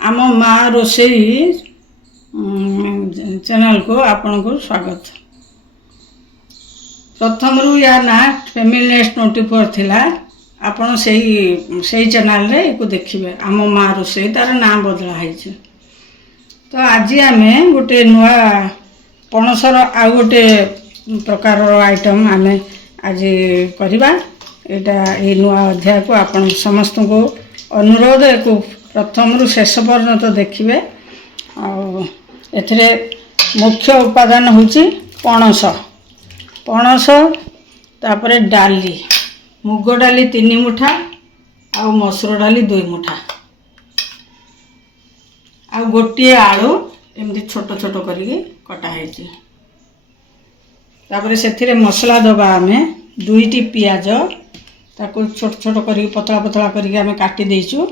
आम माँ रोसई चैनल को आपन को स्वागत। प्रथम रु या ना फेमिनिस्ट 24 थिला आपन सही चैनल रे को देखिबे। आम माँ रोसई तार नाम बदला है। तो आज आम गोटे नुआ पणसर आ गोटे प्रकार आइटम आम आज करवा। ये नुआ अध्याय को आपन समस्त को अनुरोध को प्रथम रु शेष पर्यंत देखिए। एथिरे मुख्य उपादान होची पणस पणस तापरे डाली मुग डाली 3 मुठा आ मसूर डाली 2 मुठा आ गोटे आलू एमती छोट छोट करिके कटा है। तापरे सेथिरे मसला दबा आमे 2टी पियाज ताको छोट छोट करिके पतला पतला करिके आमे काटी देइछु।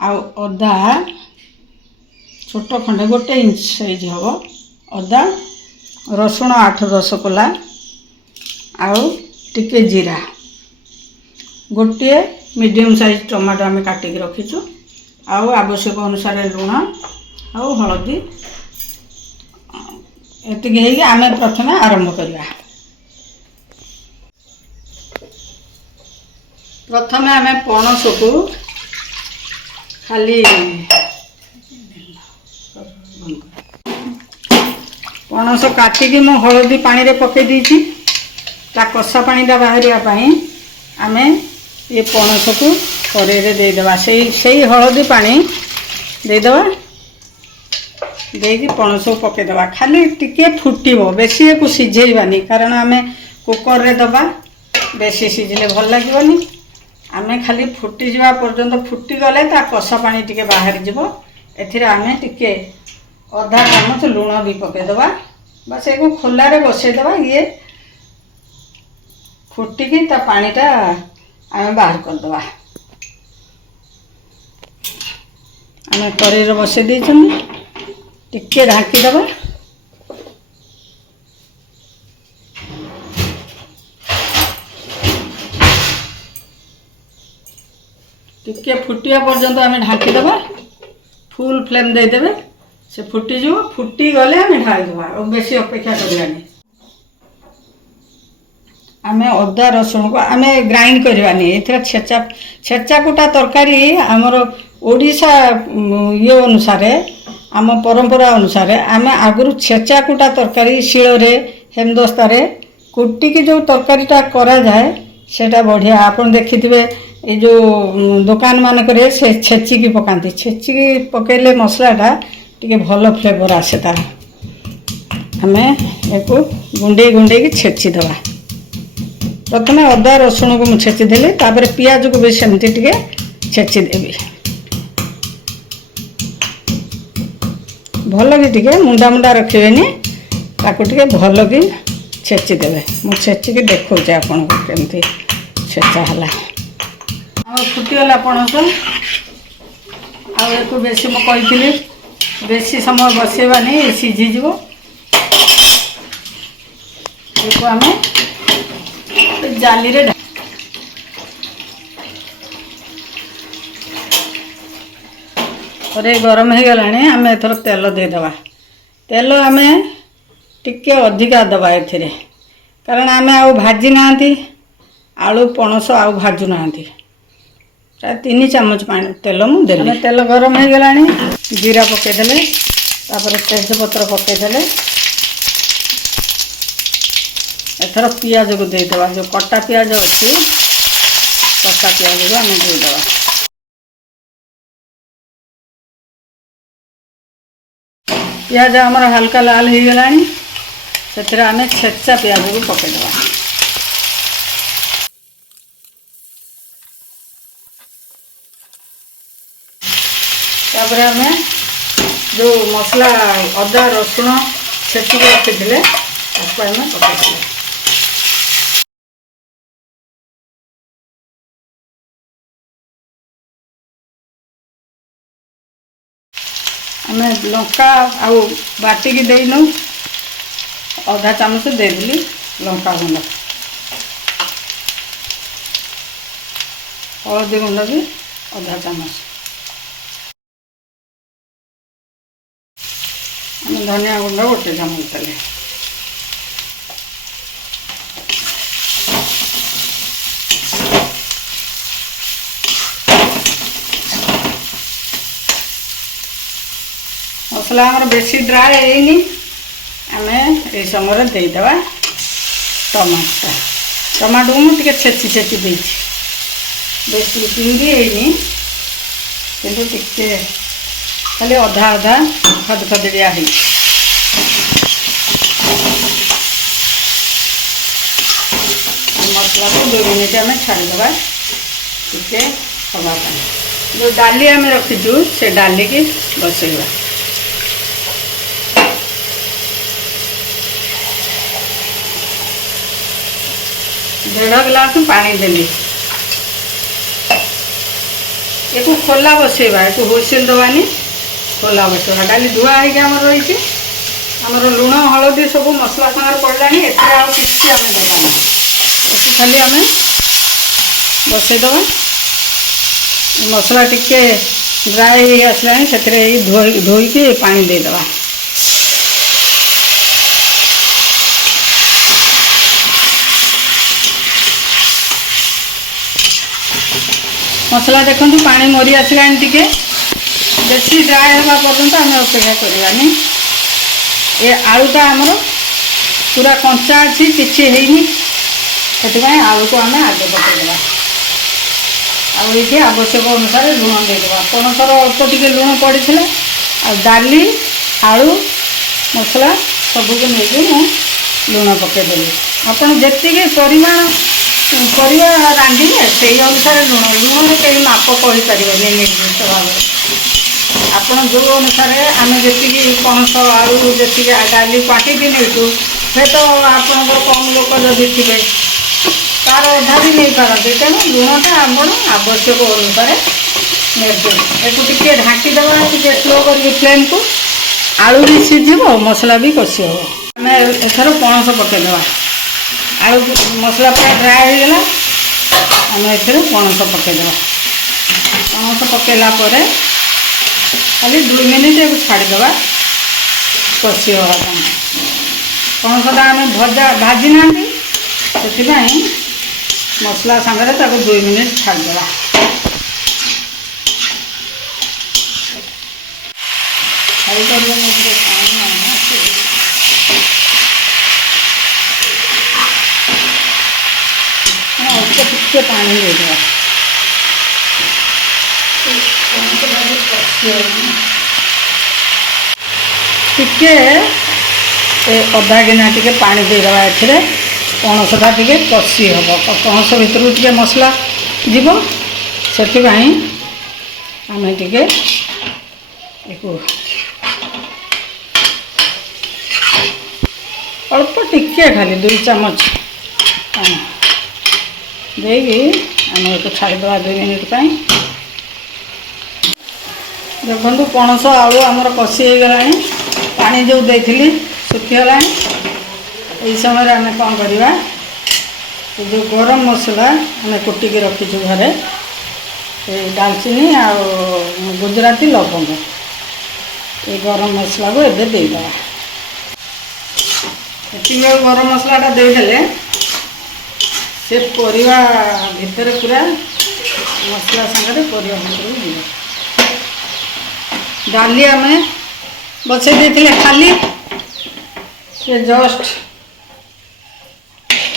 आ अदा छोट खंडे 1 इंच साइज हम अदा रसुण 8-10 कोला आउ टिके जीरा गोटे मीडियम साइज टमाटो आमे काटिक रखीचु। आउ आवश्यक अनुसार लुण आउ हलदी एतिक आमे प्रथमे आरंभ करवा। प्रथमे आमे पणस को खाली पणस काटिकी मु हलदी पानी रे पके दीची ता कसा पानी दा बाहरिया आमे ये पणस को कड़े रे दे देबा। सही हलदी पानी दे देबा देकी पणस को पके देबा। खाली टिके फुटिबो बेसी को सिझेइबानी कारण आमे कुकर रे दबा बेसी सिझले भल लागिबनी। आमे खाली फुटी जावा पर्यंत फुटी गले ता कसा पानी टिके बाहर जीवो। एथिरे आमे टिके आधा चामच लुण भी पके देबा। बस एको खोला रे बसे देबा। ये फुटिकी ता पानीटा आमे बाहर कर देबा। आमे कड़े रे बसे देइछन टिके ढाकी देबा। टिके फुटिया पर्यंत आमे ढाकी देबा। फुल फ्लेम दे देबे से फुटी जो फुटी गले आमे ढाई देबा और बेसी अपेक्षा करबानी। आमे अदा रसुण को आमे ग्राइंड करबानी। एथरा छेचा कुटा तरकारी हमर ओडिसा ये अनुसार आम परंपरा अनुसार आमे आगुरु छेचा कुटा तरकारी शिल रे हेमदस्ता रे कुटी की जो तरकारीटा करा जाए सेटा बढ़िया। आपन देखिथिबे ये जो दुकान मान करे से छेचिकी पकाती। छेचिकी पकेले मसलाटा टिके भल फ्लेवर आसे तार। आमे एको गुंडे गुंडे की छेची देबा। प्रथमे अदा रसुण को छेची देली तापर पियाज को भी सेमती टिके छेची देबी। भल कि टिके मुंडा मुंडा रखिबेनी ताको टिके भल कि छेची देबे। मु छेची की देखौचे आपन को केमती छेचा हला। फुटीगला पणस आउ बेसी मु कही बेसी समय बसेबानी सीझीज। आम जाली रे अरे गरम हो गला आम एथर तेल देदेबा। तेल आम टिके अधिका दबा एथिरे कारण आम आउ भाजी ना आलू पणस आउ भाजु ना। प्राय 3 चामच पानी तेल मुझे तेल गरम हो गला जीरा पकईदे तापर तेजपत्र पकईदे एथर पियाज को देदेबा। जो कटा पियाज अच्छी कटा पियाज को आम देदेबा। पियाज आमर हल्का लाल हो गला से आम छेचा पियाज को पकईदे। तापर आम जो मसला अदा रसुण छेचिक रखी आम पकड़ आम लंका आउ बाटिकी देनु आधा चामच देदेली लंका गुंड हलदी गुंड भी आधा चामच। ଧନିଆ ଗୁଣ୍ଡ ଗୋଟେ ଚାମଚ ଦେଲେ। मसला आमर बेसी ड्राए ହେଇନି ଆମେ এই ସମୟରେ ଦେଇଦେବା टमाटो ମୁଁ ଟିକେ ଛେଚି ଦେଇଛି ବେଶୀ ପିଉରି ହେଇନି କିନ୍ତୁ ଟିକେ ଖାଲି ଅଧା ଖଦଖଦଡ଼ିଆ ହେଇଛି। ମସଲାକୁ 2 ମିନିଟ୍ ଆମେ ଛାଡ଼ିଦେବା ଟିକେ ହବା ପାଇଁ। ଯେଉଁ ଡାଲି ଆମେ ରଖିଛୁ ସେ ଡାଲିକି ବସେଇବା। 1.5 गिलास पानी देली एक खोला बसेवा एक हुइसिल दवानी खोला बसेवा। डाली धुआ होमर रही आमर लुण हलदी सब मसला सागर पड़ा एथे आउ कि आम दबानी एसे खाली आम बसईदबा। मसला टिके ड्राए हो आसला से धोईकी पानी देदबा। मसला देखो पानी मरी आसला टिके बेसी ड्राए होगा पर्यंत आम अपेक्षा करवानी। ये आलूटा आमर पूरा कंचा अच्छी किसी है से आलू को आम आगे पकईदे ये आवश्यक अनुसार लुण देदेबा। पणसर अल्प टिके लुण पड़ी आ डाली आलू मसला सबको नहीं लुण पकईदेली। आपड़ जी परिमाण परिवा रांधिले से अनुसार लुण कहीं माप कहीपर निर्दिष्ट भाव आपड़ जो अनुसार आम जी पणस आलू जी डाली क्वांटिटी नहीं से तो आप कम लोक जदि थे तार अधा भी नहीं पारती तेणु लुणटा आप आवश्यक अनुसार निर्दिष्ट ढाकीदेवा टे स्लो कर फ्लेम को आलू भी सीझ मसला भी कषि हम आम एथर पणस पकईदेवा। आलू मसला पूरा ड्राए हो गला आम ए पणस पकईदेवा। पणस पकईला खाली 2 मिनिट छाड़देवा कषि हवा। पणसटा आम भाजी ना से मसला सागर 2 मिनिट छाड़देवा। टिके पानी देदेवा टिके अधा गिना टिके पानी देदेवा। ए पणसटा टिके कषि हम पणस भितर टिके मसला जीव से आम टिके अल्प टिके खाली 2 चामच देगी आम एक छाड़देवा 2 मिनिट देखो पणस आलू आमर कषि हो गला पानी जो देती सुखीगला। यही समय आम कौन करवा जो गरम मसला आम कुटिक रखीचु घरे डालचीनी आ गुजराती लवंग ये गरम मसला को एबे देदेवा। ये गरम मसलाटा देदेले से परिवा भितर पूरा मसला सागर परिवा भितर जीव। डाली आम बसई देते खाली से जस्ट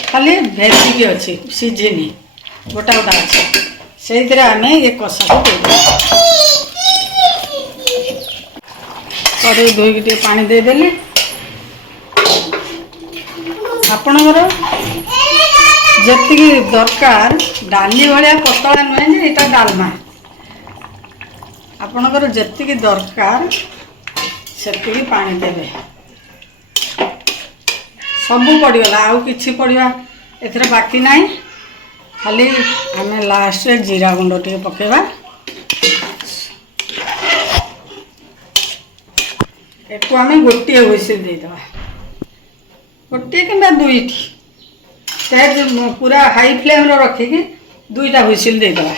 खाली भेजिकी अच्छी सीझिनी गोटा गोटा अच्छे से आम ये कषा को कड़े धोईक पानी देदेली। आपणकर जी दरकार डाली भाया पतला नुहे यहाँ डालमा आपणकर जी दरकार से पानी देवे सबू पड़गला आउ कि पड़ा एथर बाकी ना खाली आम लास्ट जीरा गुंड टे पकेवा। एक आम गोटे हुइसिल देदेवा गोटे कि 2टी पूरा हाई फ्लेम रखिकी 2टा हुइसिल देदेवा।